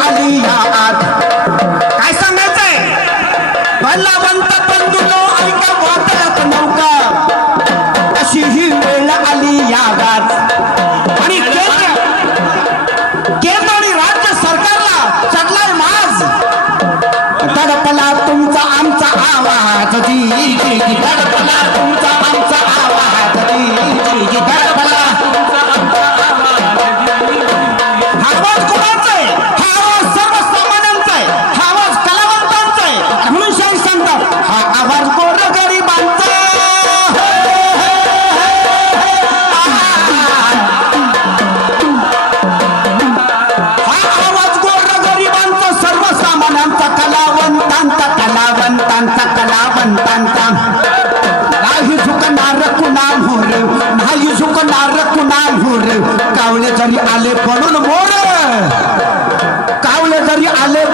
आली या आत काय सांगायचंय? बलवंत बंधुलो ऐका वादळात नौका अशी ही वेळ आली या गात आणि केंद्र आणि राज्य सरकारला चढलाय माज. तुमचा आमचा आवाज. जी तुमचा तान तान तान ना युजुक नारक नाम हो रे ना युजुक नारक नाम हो रे कावले जरी आले पडून मोर